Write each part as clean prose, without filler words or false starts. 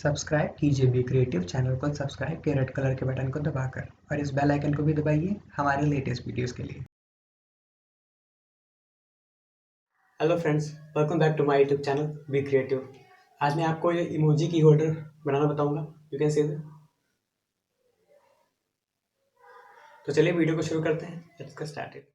Subscribe कीजिए be creative channel को subscribe के रेड कलर के बटन को दबाकर और इस बेल आइकन को भी दबाइए हमारे लेटेस्ट वीडियोस के लिए। Hello friends, welcome back to my YouTube channel be creative. आज मैं आपको ये इमोजी की होल्डर बनाना बताऊंगा। You can see this. तो चलिए वीडियो को शुरू करते हैं। Let's get started.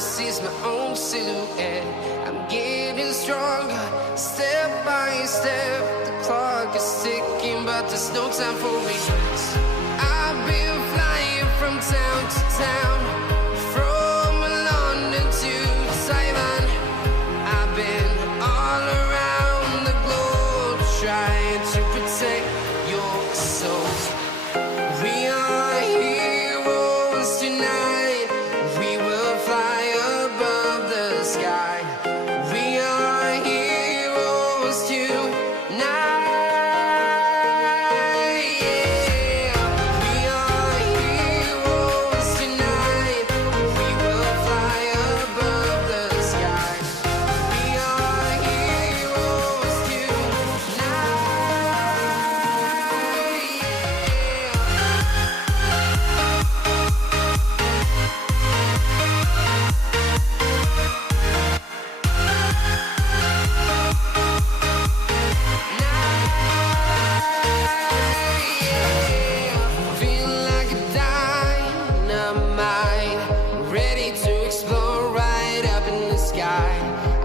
can see is my own silhouette. I'm getting stronger, step by step. The clock is ticking, but there's no time for regrets. I've been flying from town to town, from London to Taiwan. I've been all around the globe, trying to protect your soul. We are heroes tonight. We will fly above the sky. We are heroes tonight. Yeah. We are heroes tonight. We will fly above the sky. We are heroes tonight. Feeling like a dynamite, ready to explode right up in the sky.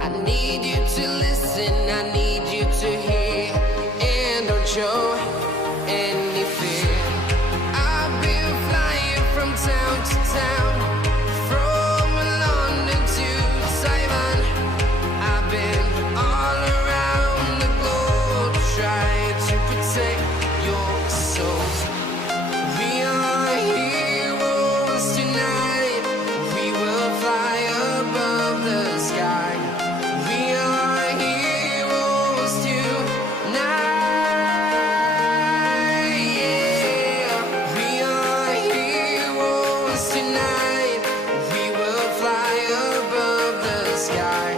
I need you to listen, I need you to hear, and don't show any fear. I've been flying from town to town, from London to Taiwan. I've been all around the globe, trying to protect your soul. We are heroes tonight. We will fly above the sky. We are heroes tonight. Yeah. We are heroes tonight. We will fly above the sky.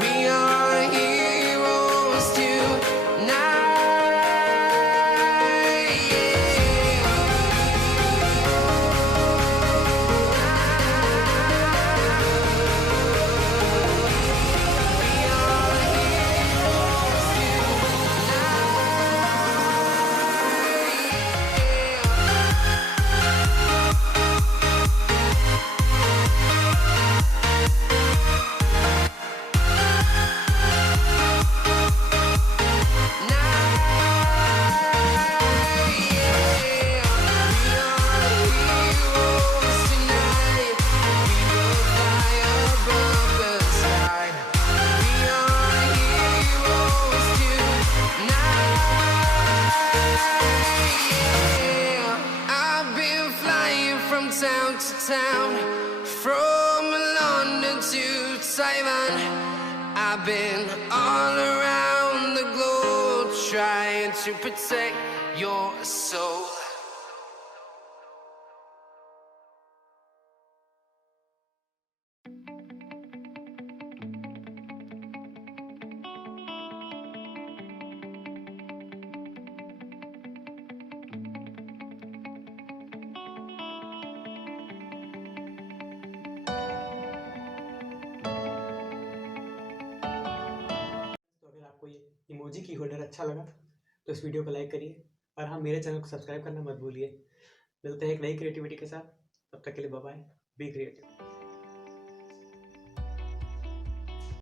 We are heroes tonight. I've been flying from town to town, from London to Taiwan. I've been all around the globe, trying to protect your soul. तो अगर आपको ये emoji की holder अच्छा लगा तो इस video को लाइक करिए, और हाँ, मेरे चैनल को सब्सक्राइब करना मत भूलिए। मिलते हैं एक नई क्रिएटिविटी के साथ, तब तक के लिए बाय बाय। Be creative.